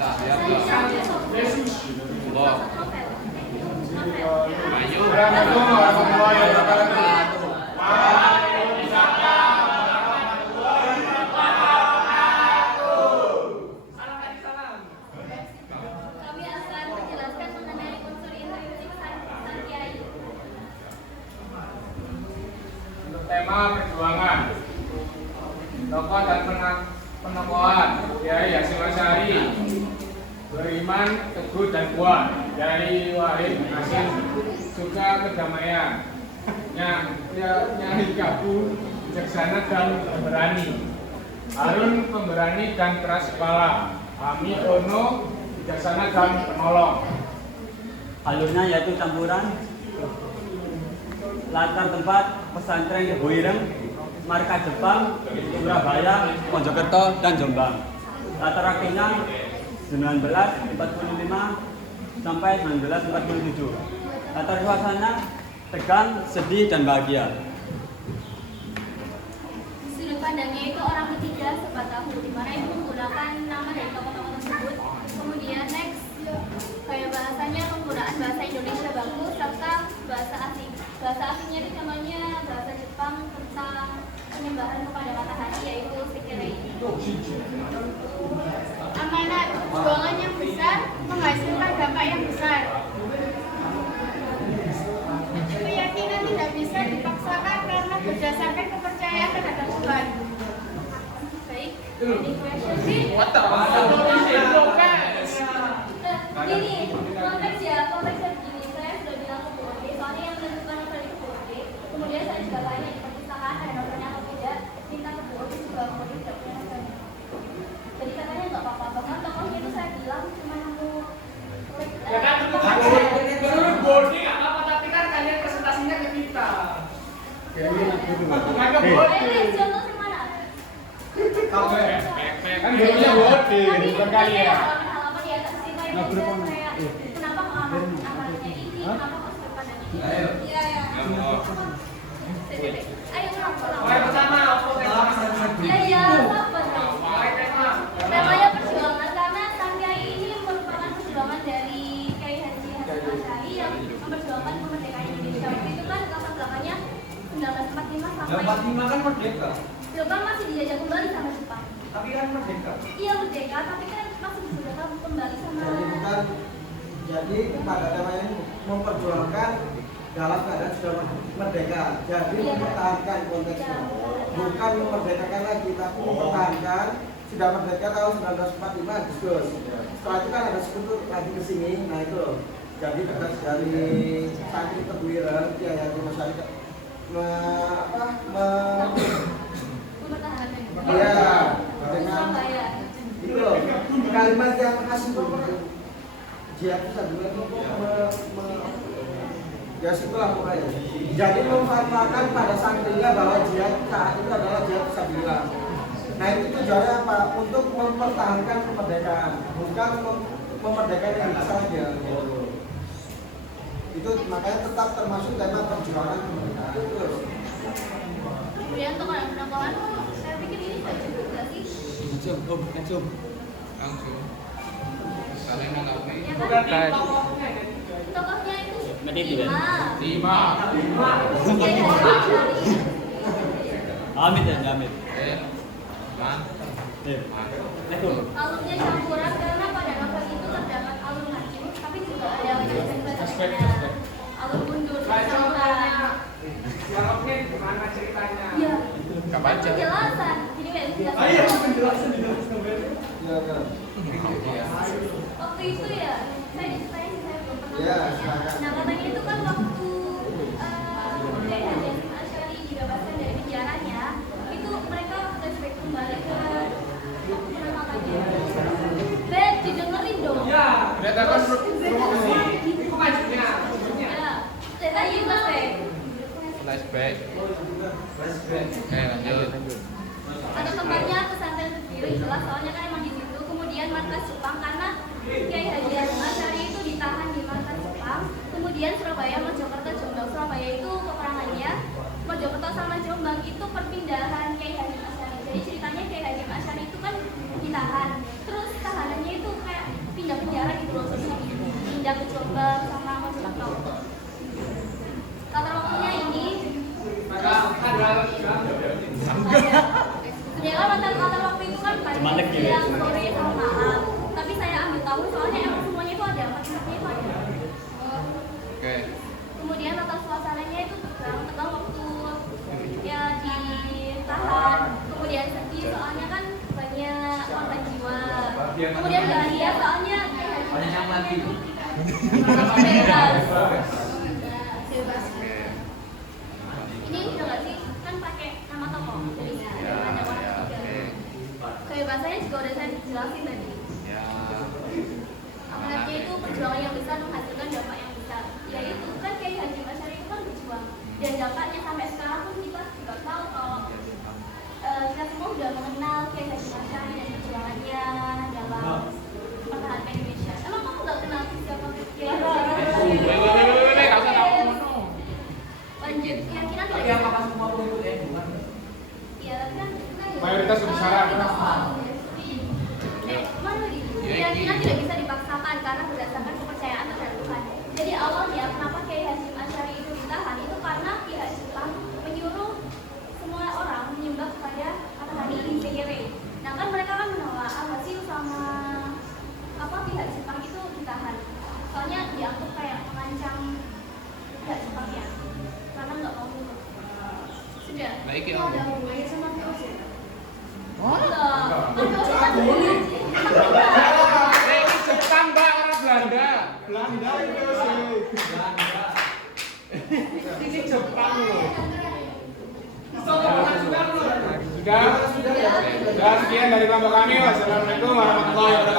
Yesus. Allah. Ayo. Assalamualaikum warahmatullahi wabarakatuh. Kami akan menjelaskan mengenai unsur intrinsik sang kiai. Untuk tema perjuangan, tokoh dan penokohan Kiai Hasyim Asy'ari, beriman, teguh dan kuat. Kiai Wahid Hasyim suka kedamaian, Nyai Gabu bijaksana dan pemberani, Harun pemberani dan keras kepala, Ami Ono bijaksana dan penolong. Alurnya yaitu campuran latar tempat pesantren di Huireng, markas Jepang, Surabaya, Mojokerto, dan Jombang. Latar waktunya 1945 sampai 1947. Latar suasana tegang, sedih, dan bahagia. Sudut pandangnya itu orang ketiga sempat tahu di mana ibu menggunakan nama dari tokoh-tokoh tersebut. Kemudian next, kayak bahasanya penggunaan bahasa Indonesia bagus serta bahasa asing. Bahasa asingnya itu contohnya bahasa Jepang tentang penyembahan kepada matahari yaitu sekirei. Amanat perjuangan yang besar menghasilkan dampak yang besar. Keyakinan tidak bisa dipaksakan karena berdasarkan kepercayaan terhadap Tuhan. Baik, any question? What the Gini, konteks ya begini. Saya sudah bilang ke Bu Ode, soalnya yang menentukan novel itu Bu Ode. Kemudian saya juga tanya di perpustakaan ada novelnya atau tidak. Minta ke Bu Ode juga, Bu Ode tidak punya novelnya. Jadi katanya nggak apa-apa, bahkan tokohnya itu saya bilang cuma nemu Ya kan menurut Bodi nggak apa-apa, tapi kan kalian presentasinya ke kita. Mereka Bodi. contoh yang mana? Kan gurunya Bodi, bukan kalian. Halaman di atas itu yang kayak kenapa amalnya ini, kenapa harus berpandang ini? Iya. Ayo ulang. Mulai pertama, apa tema? Iya, sabar dong. Mulai tema. Temanya perjuangan karena sang kiai ini merupakan perjuangan dari Kiai Haji Hasyim Asy'ari yang memperjuangkan kemerdekaan Indonesia. Waktu itu kan latar belakangnya 1945 sampai 45 kan merdeka. Jepang masih dijajah kembali sama Jepang. Tapi kan merdeka. Iya merdeka, tapi kan masih dijajah kembali sama. Jadi pada temanya ini memperjuangkan dalam keadaan sudah merdeka. Jadi Iya. mempertahankan konteksnya, Iya. bukan memerdekakan lagi, tapi mempertahankan sudah merdeka tahun 1945 Agustus. Setelah itu kan ada sekutu lagi ke sini, nah itu loh. Jadi tegas dari santri Teguiren, Kiai Hasyim Asy'ari Mempertahankan. Iya, Di Surabaya. itu loh. Kalimat yang khas itu jihad itu ya situlah pokoknya. Jadi memanfaatkan pada santrinya bahwa jihad saat itu adalah jihad fisabilillah. Nah itu tujuannya apa? Untuk mempertahankan kemerdekaan, bukan memerdekakan diri saja. Itu makanya tetap termasuk tema perjuangan kemerdekaan. Terus Kemudian tokoh dan penokohan, saya pikir ini tidak cukup nggak sih? Langsung. Kalian nggak tahu Ya Bukan kan? di tokohnya ada tiga. Tokohnya itu Mediti, Ben. 5. Kiai Hasyim Asy'ari. Amit ya, amit. Man. Alurnya campuran karena pada novel itu terdapat alur maju, tapi juga ada bahasanya. Alur mundur, campuran. Dialognya gimana ceritanya? Iya. Nggak baca. Penjelasan. Jadi kayak penjelasan. Ayo penjelasan. ya kan. Waktu itu ya, saya diceritain sih saya belum pernah Ya, baca. silakan. Nah katanya itu kan waktu Kiai Hasyim Asy'ari dibebaskan dari penjaranya, itu mereka flashback kembali ke penampakannya. Ben, didengerin dong. Ya. Ternyata kan Itu majunya. Ya, cerita ini flashback. Flashback. Flashback. Lanjut. Atau tempatnya pesantren Kediri jelas soalnya kan emang di situ. Kemudian markas Jepang karena Kiai Haji Hasyim Asy'ari itu ditahan di markas Jepang. Kemudian Surabaya, Mojokerto, Jombang. Surabaya itu peperangannya, Mojokerto sama Jombang itu perpindahan Kiai Hasyim Asy'ari. Jadi ceritanya Kiai Hasyim Asy'ari itu kan ditahan. Terus tahanannya itu kayak Cuma lagi ya. siang, sore, sama malam. Tapi saya ambil tahu soalnya emang semuanya itu ada, macam-macamnya itu ada. Oke. Kemudian tata suasananya itu tegang waktu ya ditahan. Kemudian sedih soalnya kan banyak korban jiwa. Kemudian bahagia soalnya Banyak yang mati. bebas. Bebas. Ini udah nggak sih? Kan pakai nama toko tulisnya ada banyak orang ketiga. Kebebasannya juga udah saya jelasin tadi. Ya. Amanatnya itu perjuangan yang besar menghasilkan dampak yang besar. Yaitu kan Kiai Haji Asy'ari itu kan berjuang. Dan dampaknya sampai sekarang pun kita juga tahu kalau kita semua udah mengenal Kiai Haji Asy'ari dan perjuangannya dalam mempertahankan Indonesia. Emang kamu nggak kenal siapa Kiai Haji Asy'ari? Gak usah tahu. Lanjut, kira-kira Tapi tidak apakah semua pengikut NU kan? Iya, kan Mayoritas besar. Keyakinan tidak bisa dipaksakan karena berdasarkan kepercayaan terhadap Tuhan. Jadi awalnya kenapa Kiai Hasyim Asy'ari itu ditahan itu karena pihak Jepang menyuruh semua orang menyembah kepada matahari Insenyere. Nah kan mereka kan menolak sih sama pihak Jepang itu ditahan. Soalnya dianggap kayak mengancam pihak Jepang ya, karena nggak mau mundur. Sudah. Nah, iki Itu apa? ada hubungannya sama VOC. Oh. VOC kan dulu. Ini Jepang mbak, orang Belanda. Belanda itu sih. Ini Jepang loh. Sudah. Sudah. Dan sekian dari kelompok kami. Wassalamualaikum warahmatullahi wabarakatuh.